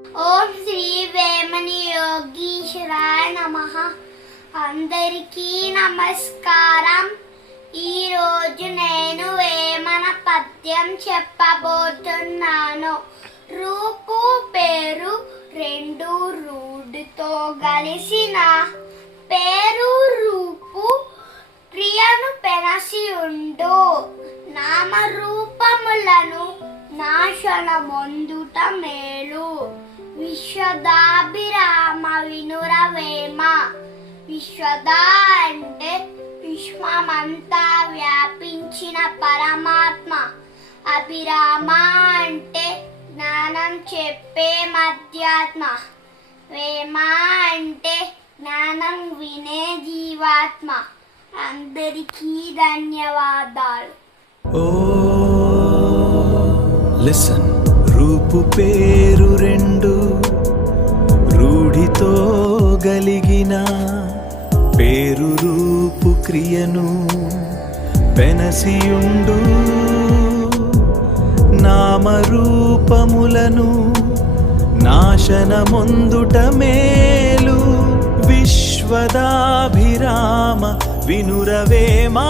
ఓం శ్రీ వేమని యోగీశ్వరాయ నమః. అందరికీ నమస్కారం. ఈరోజు నేను వేమన పద్యం చెప్పబోతున్నాను. రూపు పేరు రెండు రూఢితో కలిసిన పేరు రూపు ప్రియను పెనసి ఉండు. నామరూపములను నాశనమొందుట మేలు. విశ్వదాభిరామ వినురవేమ. విశ్వద అంటే విశ్వమంతా వ్యాపించిన పరమాత్మ. అభిరామ అంటే జ్ఞానం చెప్పే మధ్యాత్మ. వేమ అంటే జ్ఞానం వినే జీవాత్మ. అందరికీ ధన్యవాదాలు. లిసన్. రూపు పేరు రెండు రూఢితో గలిగిన పేరు రూపు క్రియను పెనసియుండు. నామరూపములను నాశనమొందుట మేలు. విశ్వదాభిరామ వినురవేమా.